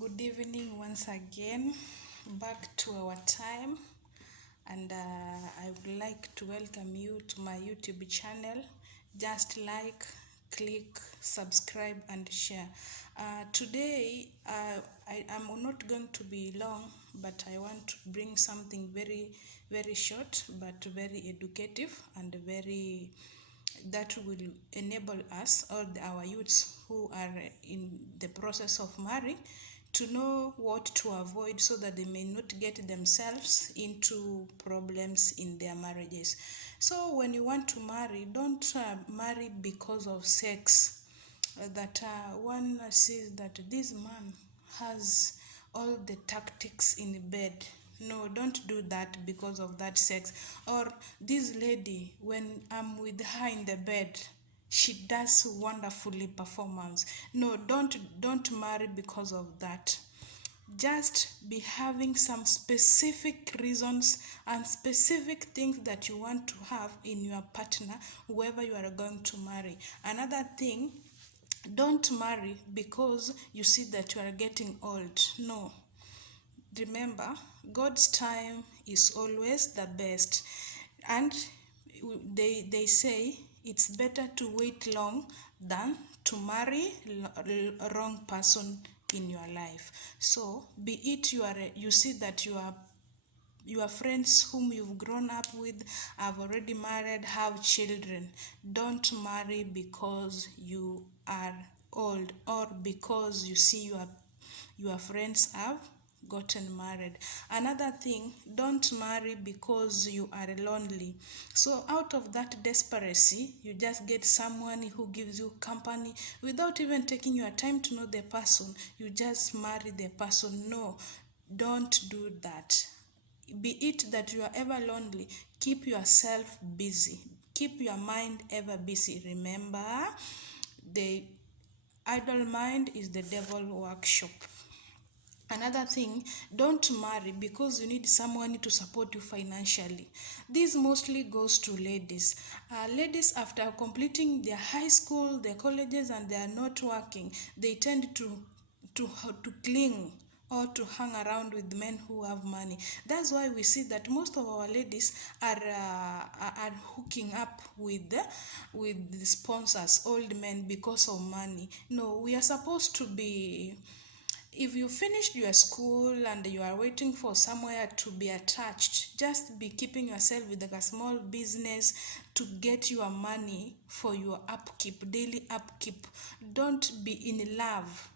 Good evening once again, back to our time, and I would like to welcome you to my YouTube channel. Just like, click, subscribe, and share. Today, I am not going to be long, but I want to bring something very short, but very educative and very that will enable us or our youths who are in the process of marrying to know what to avoid so that they may not get themselves into problems in their marriages. So when you want to marry, don't marry because of sex. That one sees that this man has all the tactics in bed. No, don't do that because of that sex. Or this lady, when I'm with her in the bed, she does wonderfully performance. No, don't marry because of that. Just be having some specific reasons and specific things that you want to have in your partner, whoever you are going to marry. Another thing, don't marry because you see that you are getting old. No, remember, God's time is always the best, and they say it's better to wait long than to marry wrong person in your life. So be it you see that your friends whom you've grown up with have already married, have children. Don't marry because you are old or because you see your friends have gotten married. Another thing, don't marry because you are lonely. So out of that desperacy, you just get someone who gives you company without even taking your time to know the person. You just marry the person. No, don't do that. Be it that you are ever lonely, keep yourself busy. Keep your mind ever busy. Remember, the idle mind is the devil workshop. Another thing, don't marry because you need someone to support you financially. This mostly goes to ladies. Ladies, after completing their high school, their colleges, and they are not working, they tend to cling or to hang around with men who have money. That's why we see that most of our ladies are hooking up with the sponsors, old men, because of money. No, we are supposed to be, if you finished your school and you are waiting for somewhere to be attached, just be keeping yourself with like a small business to get your money for your upkeep, daily upkeep. Don't be in love.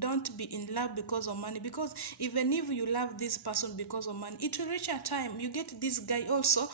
Don't be in love because of money, because even if you love this person because of money, it will reach a time you get this guy also,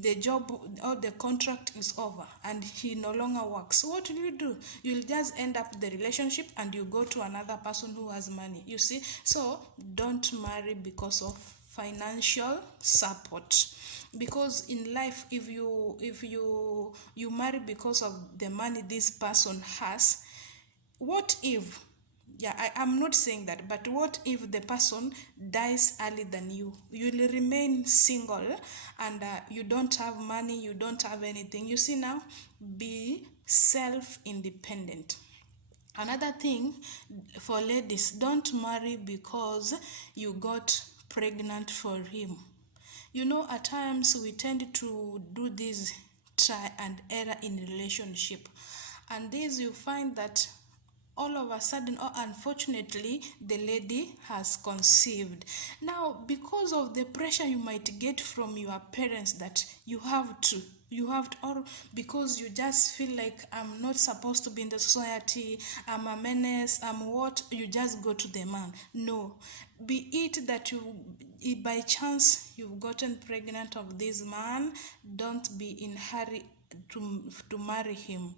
the job or the contract is over and he no longer works. So what will you do? You'll just end up the relationship and you go to another person who has money, you see. So don't marry because of financial support, because in life, if you marry because of the money this person has, what if, I'm not saying that, but what if the person dies earlier than you? You'll remain single and you don't have money, you don't have anything. You see now, be self-independent. Another thing for ladies, don't marry because you got pregnant for him. You know, at times we tend to do this try and error in relationship, and this you find that all of a sudden, or unfortunately, the lady has conceived. Now, because of the pressure you might get from your parents that or because you just feel like, I'm not supposed to be in the society, I'm a menace, I'm what, you just go to the man. No, be it that by chance you've gotten pregnant of this man, don't be in hurry to marry him.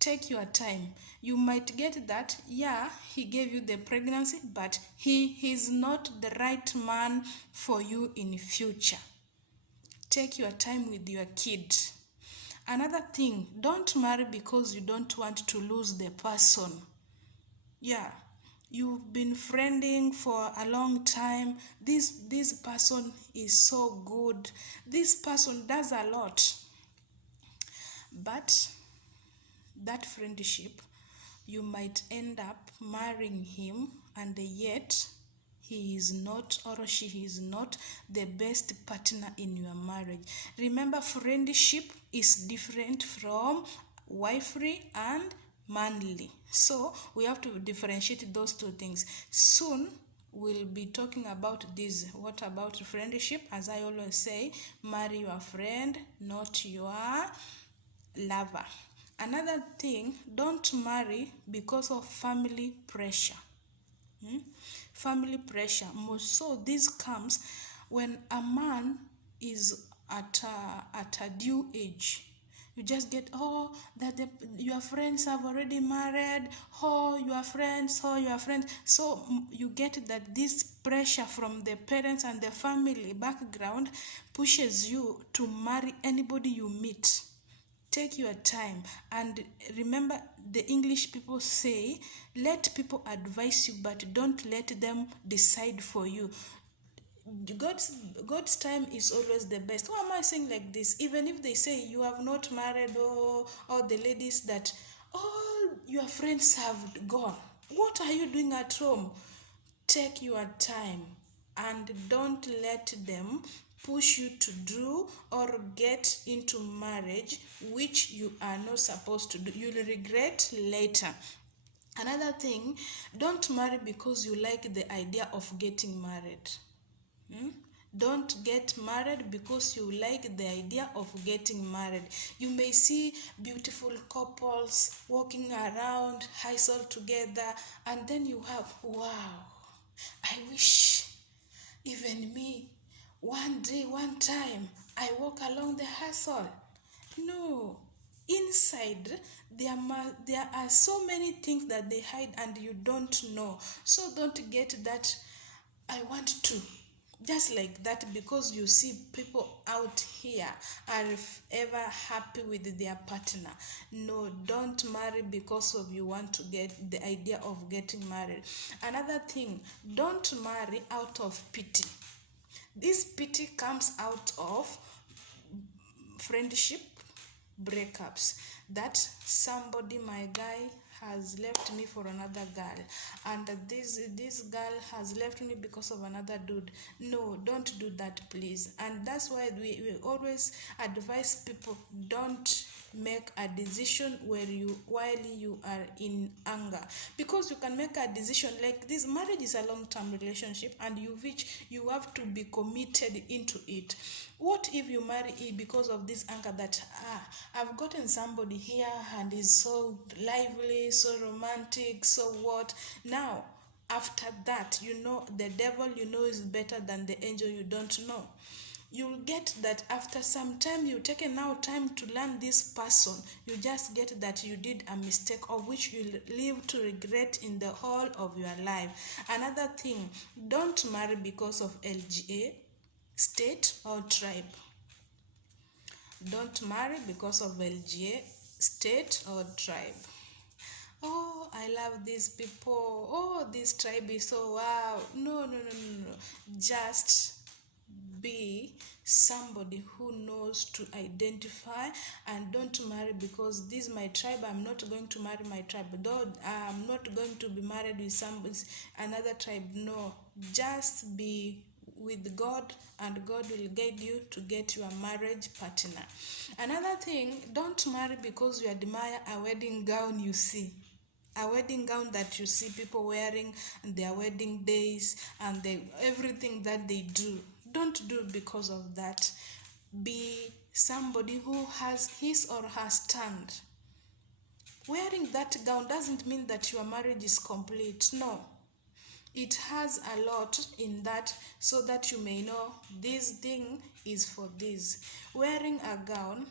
Take your time. You might get that, yeah, he gave you the pregnancy, but he is not the right man for you in future. Take your time with your kid. Another thing, don't marry because you don't want to lose the person. Yeah, you've been friending for a long time. This person is so good. This person does a lot. But that friendship you might end up marrying him, and yet he is not or she is not the best partner in your marriage. Remember, friendship is different from wifery and manly. So we have to differentiate those two things. Soon we'll be talking about this. What about friendship? As I always say, marry your friend, not your lover. Another thing, don't marry because of family pressure. Family pressure. Most so this comes when a man is at a due age. You just get, oh, that your friends have already married, oh, your friends, oh, your friends. So you get that this pressure from the parents and the family background pushes you to marry anybody you meet. Take your time, and remember, the English people say, let people advise you, but don't let them decide for you. God's time is always the best. Why am I saying like this? Even if they say you have not married, or the ladies that all your friends have gone, what are you doing at home? Take your time and don't let them push you to do or get into marriage which you are not supposed to do. You'll regret later. Another thing, don't marry because you like the idea of getting married. Don't get married because you like the idea of getting married. You may see beautiful couples walking around, hustle together, and then you have, wow, I wish even me, one day, one time, I walk along the hustle. No. Inside, there are so many things that they hide and you don't know. So don't get that, I want to. Just like that, because you see people out here are ever happy with their partner. No, don't marry because of you want to get the idea of getting married. Another thing, don't marry out of pity. This pity comes out of friendship breakups, that somebody, my guy, has left me for another girl, and this girl has left me because of another dude. No, don't do that, please. And that's why we always advise people, don't make a decision while you are in anger, because you can make a decision like this. Marriage is a long-term relationship, and you have to be committed into it. What if you marry because of this anger, that I've gotten somebody here and is so lively, so romantic, so what? Now, after that, the devil is better than the angel you don't know. You'll get that after some time, you've taken now time to learn this person, you just get that you did a mistake of which you'll live to regret in the whole of your life. Another thing, don't marry because of LGA, state or tribe. Don't marry because of LGA, state or tribe. Oh, I love these people. Oh, this tribe is so wow. No. Just be somebody who knows to identify, and don't marry because this is my tribe, I'm not going to marry my tribe. Though I'm not going to be married with another tribe. No, just be with God, and God will guide you to get your marriage partner. Another thing, don't marry because you admire a wedding gown you see. A wedding gown that you see people wearing on their wedding days, and everything that they do. Don't do it because of that. Be somebody who has his or her stand. Wearing that gown doesn't mean that your marriage is complete. No. It has a lot in that, so that you may know this thing is for this. Wearing a gown,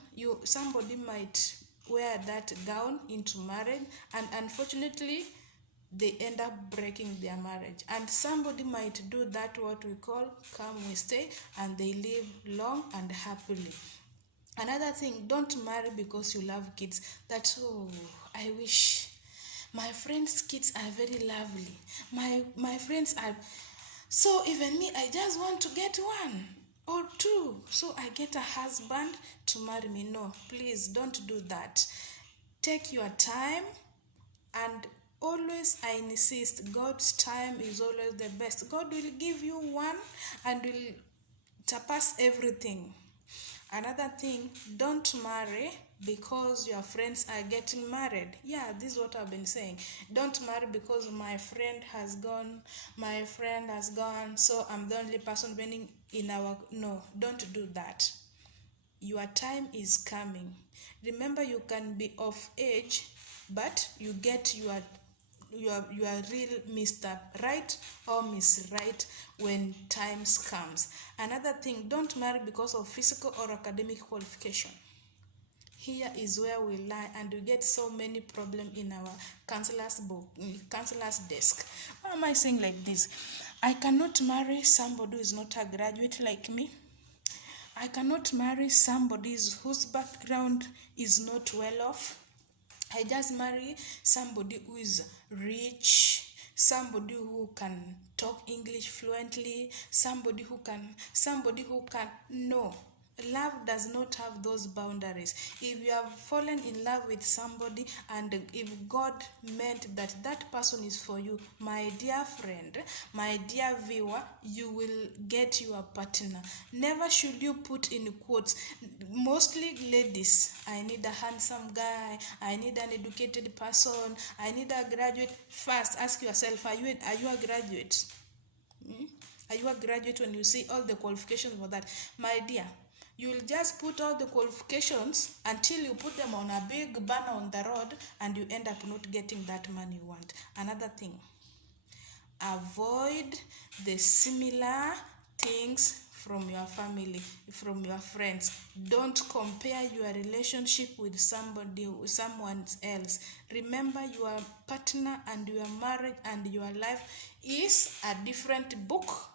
somebody might wear that gown into marriage, and unfortunately they end up breaking their marriage. And somebody might do that, what we call come we stay, and they live long and happily. Another thing, don't marry because you love kids. That, oh, I wish my friends' kids are very lovely. My friends are, so even me, I just want to get one or two, so I get a husband to marry me. No, please don't do that. Take your time, And always I insist, God's time is always the best. God will give you one and will surpass everything. Another thing, don't marry because your friends are getting married. Yeah, this is what I've been saying. Don't marry because my friend has gone, so I'm the only person winning in our. No, don't do that. Your time is coming. Remember, you can be of age, but you get your real Mr. Right or Miss Right when times comes. Another thing, don't marry because of physical or academic qualification. Here is where we lie and we get so many problems in our counselor's desk. Why am I saying like this? I cannot marry somebody who is not a graduate like me. I cannot marry somebody whose background is not well off. I just marry somebody who is rich, somebody who can talk English fluently, somebody who can no. Love does not have those boundaries. If you have fallen in love with somebody and if God meant that that person is for you, my dear friend, my dear viewer, you will get your partner. Never should you put in quotes, mostly ladies, I need a handsome guy, I need an educated person, I need a graduate. First, ask yourself, are you a graduate? Are you a graduate when you see all the qualifications for that? My dear, you will just put all the qualifications until you put them on a big banner on the road and you end up not getting that man you want. Another thing, avoid the similar things from your family, from your friends. Don't compare your relationship with someone else. Remember, your partner and your marriage and your life is a different book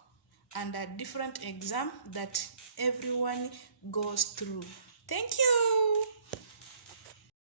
and a different exam that everyone goes through. Thank you.